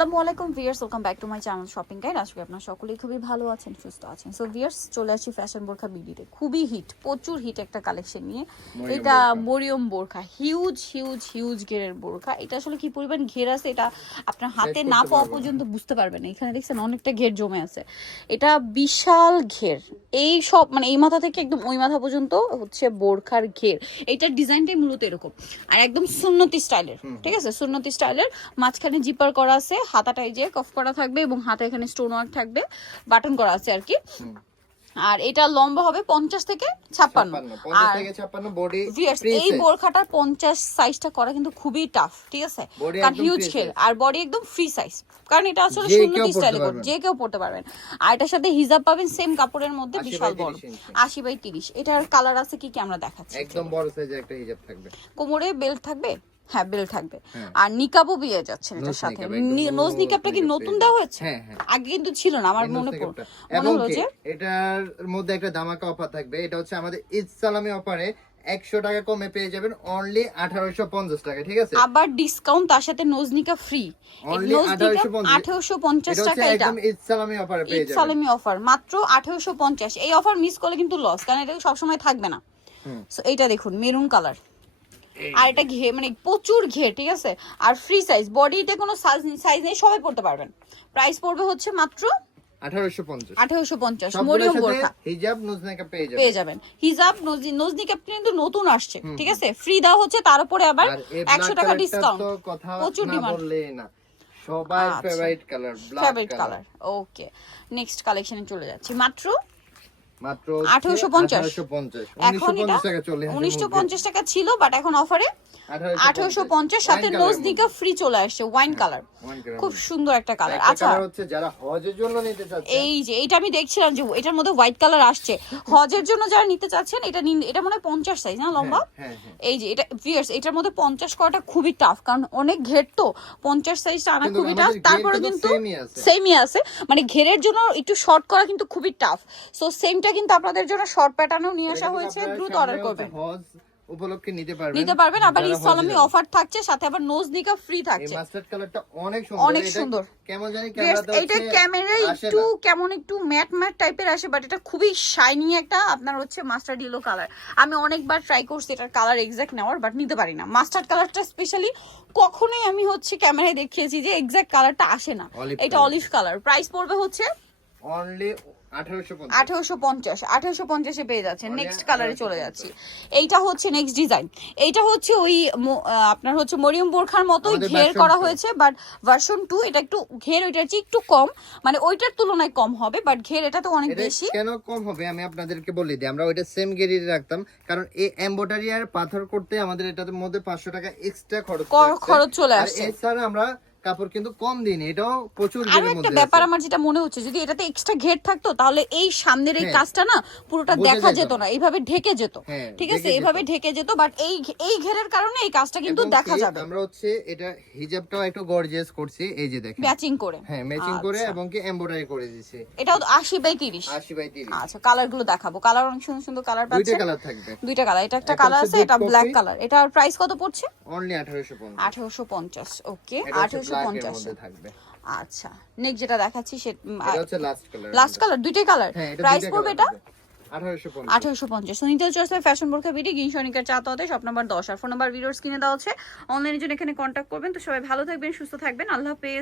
আসসালামু আলাইকুম viewers welcome back to my channel shopping guide আজকে আপনার সকলেই খুবই ভালো আছেন সুস্থ আছেন। সো ভিয়ার্স চলে আসছি ফ্যাশন বোরখা বিডিতে খুবই হিট প্রচুর হিট একটা কালেকশন নিয়ে। এটা। মরিয়ম বোরখা হিউজ হিউজ হিউজ ঘেরের বোরখা। এটা আসলে কি পরিমাণ ঘের আছে এটা আপনার হাতে না পাওয়া পর্যন্ত বুঝতে পারবেন। এখানে দেখছেন অনেকটা ঘের জমে আছে। এটা বিশাল ঘের। এই সব মানে এই মাথা থেকে একদম ওই মাথা পর্যন্ত হচ্ছে বোরখার ঘের। এইটার ডিজাইনটাই মূলত এরকম। আর একদম সুন্নতি স্টাইলের ঠিক আছে? সুন্নতি স্টাইলের মাঝখানে জিপার করা আছে হাতাটা এই যে কফ করা থাকবে এবং হাতে এখানে স্টোন ওয়ার্ক থাকবে বাটন করা আছে আর কি। আর এটা লম্বা হবে পঞ্চাশ থেকে ছাপ্পান্ন। আর এই বোরখাটার পঞ্চাশ সাইজটা করা কিন্তু খুবই টাফ ঠিক আছে? কারণ হিউজ খেল। আর বডি একদম ফ্রি সাইজ কারণ এটা আসলে সুন্নতি স্টাইলে যে কেউ পড়তে পারবেন আর এটার সাথে হিজাব পাবেন সেম কাপড়ের মধ্যে বিশাল বড়। আশি বাই তিরিশ। এটার কালার আছে কি কি আমরা দেখাচ্ছি। একদম বড় সাইজের একটা হিজাব থাকবে। কোমরে বেল্ট থাকবে? হ্যাঁ বেল্ট থাকবে। হ্যাঁ। আর নিকাবও বিয়ে যাচ্ছে এটার সাথে। নোজ নিকাবটা কি নতুন দেওয়া হয়েছে? হ্যাঁ, হ্যাঁ। আগে কিন্তু ছিল না আমার মনে পড়। মনে এবং হলো যে এটার মধ্যে একটা ধামাকা অফার থাকবে। এটা হচ্ছে আমাদের ঈদ সালামি অফারে একশো টাকা কমে পেয়ে যাবেন অনলি আঠারোশো পঞ্চাশ টাকা ঠিক আছে? আবার ডিসকাউন্ট তার সাথে নোজনিকা ফ্রি Only নোজনিকা 1850 আঠারোশো পঞ্চাশ। টাকা এটা একদম ঈদ সালামি অফারে পেয়ে ঈদ যাবেন। সালামি অফার মাত্র আঠারোশো পঞ্চাশ। এই অফার মিস করলে কিন্তু লস কারণ এটা সবসময় থাকবে না। সো এইটা দেখুন মেরুন কালার আর এটা ঘে মানে প্রচুর ঘে ঠিক আছে? আর ফ্রি সাইজ বডিতে কোনো সাইজ নেই সবাই পড়তে পারবেন। প্রাইস পড়বে হচ্ছে মাত্র পেয়ে যাবেন। হিজাব কিন্তু নতুন আসছে ঠিক আছে? ফ্রি দেওয়া হচ্ছে তার উপরে আবার একশো টাকা ডিসকাউন্ট প্রচুর ডিমান্ড বললেই সবাই। Favourite colour black colour colour okay next কালেকশনে চলে যাচ্ছি। মাত্র মাত্র 1850 1850 এটা 1950 টাকা চলে ছিল বাট এখন অফারে আঠারোশো পঞ্চাশ। সাথে নোজ দিকা ফ্রি চলে আসছে ওয়াইন কালার খুব সুন্দর একটা কালার আচ্ছা হচ্ছে যারা হজের জন্য নিতে এই যে এটা আমি দেখছিলাম যে এটার মধ্যে হোয়াইট কালার আসছে। হজের জন্য যারা নিতে চাচ্ছেন এটা নিন এটা মনে হয় পঞ্চাশ সাইজ না লম্বা? হ্যাঁ হ্যাঁ এই যে এটা ভিয়ার্স এটার মধ্যে পঞ্চাশ করাটা খুবই টাফ কারণ অনেক ঘের তো। পঞ্চাশ সাইজটা আনা খুবই টাফ তারপরে কিন্তু কিন্তু সেমই আছে। মানে ঘেরের জন্য একটু শর্ট করা কিন্তু খুবই টাফ সো সেমটা কিন্তু আপনাদের জন্য শর্ট প্যাটার্নও নিয়ে আসা হয়েছে দ্রুত অর্ডার করবেন উপলক্ষে নিতে পারবেন। নিতে পারবেন আবার যারা ঈদ সালামি হজে যাবে। অফার থাকছে সাথে আবার নোজ নিকা ফ্রি এই থাকছে। মাস্টার্ড কালারটা অনেক সুন্দর। অনেক এটা সুন্দর। কেমন জানি এইটা হচ্ছে ক্যামেরায় একটু কেমন একটু ম্যাট ম্যাট টাইপের আসে বাট এটা খুবই শাইনি একটা আপনার হচ্ছে মাস্টার্ড ইয়েলো কালার আমি অনেকবার ট্রাই করছি এটার কালার এক্সাক্ট নেওয়ার বাট নিতে পারি না। মাস্টার্ড কালারটা স্পেশালি কখনোই আমি হচ্ছে ক্যামেরায় দেখিয়েছি যে এক্সাক্ট কালারটা আসে না। এটা। অলিভ কালার প্রাইস পড়বে হচ্ছে অনলি 1850 আঠেরোশো পঞ্চাশ। আঠেরোশো পঞ্চাশে পেয়ে যাচ্ছে নেক্সট কালারে চলে 1850 যাচ্ছি। এইটা হচ্ছে নেক্সট ডিজাইন এইটা হচ্ছে ওই আপনার হচ্ছে মরিয়ম বোরখার মতোই ঘের করা হয়েছে বাট ভার্সন টু এটা একটু ঘের ওইটার চেয়ে একটু কম। মানে ওইটার তুলনায় কম হবে বাট ঘের এটা তো অনেক বেশি। কেন কম হবে? আমি আপনাদেরকে বলে দিই। আমরা ওইটা সেম রাখতাম কারণ এই এমব্রয়ডারি আর পাথর করতে আমাদের এটার মধ্যে পাঁচশো টাকা এক্সট্রা খরচ খরচ চলে আসছে। এছাড়া আমরা কাপড় কিন্তু কম দিন এটাও প্রচুর আর একটা ব্যাপার আমার যেটা মনে হচ্ছে যদি এটাতে এক্সট্রা ঘেট থাকতো তাহলে এই সামনের এই হ্যাঁ। কাজটা না পুরোটা দেখা যেত না এইভাবে ঢেকে যেত। হ্যাঁ, ঠিক আছে? এইভাবে ঢেকে যেত বাট এই এই ঘেরের কারণে এই কাজটা কিন্তু দেখা যাবে। আমরা হচ্ছে এটা হিজাবটাও একটু গর্জিয়াস করছি এই যে দেখেন। ম্যাচিং করে। হ্যাঁ ম্যাচিং করে আচ্ছা। এবং কি এমব্রয়ডারি করে দিয়েছে। এটাও 80 বাই 30 80 বাই 30 আচ্ছা কালারগুলো দেখাবো। কালার অনেক সুন্দর সুন্দর কালার পাচ্ছেন দুইটা কালার থাকবে। দুইটা কালার এটা একটা কালার আছে এটা ব্ল্যাক কালার এটার প্রাইস কত পড়ছে? অনলি 1850 1850 ওকে 1850 পঞ্চাশ। আচ্ছা নেক্সট যেটা দেখাচ্ছি সে লাস্ট কালার দুইটাই কালার প্রাইস পড়বে এটা? আঠারোশো পঞ্চাশ। ফ্যাশন গিনসনিকের দশ। অনলাইনের জন্য এখানে কন্ট্যাক্ট করবেন। তো সবাই ভালো থাকবেন সুস্থ থাকবেন। আল্লাহ হাফেজ।